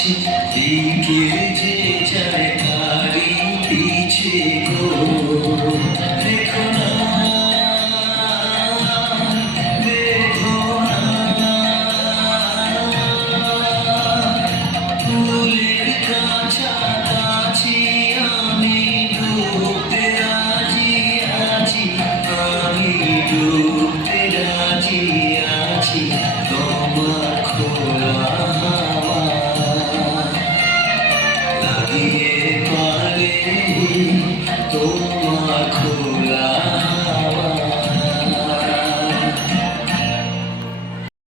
আছে দিকে যে যায় তারি পিছে গো দেখো না বেদনা ফুলের কাছাকাছি আমি ডুবতে রাজি আছি আমি ডুবতে রাজি আছি তোমার খোলা হাওয়া লাগিয়ে পারে তোমার খোলা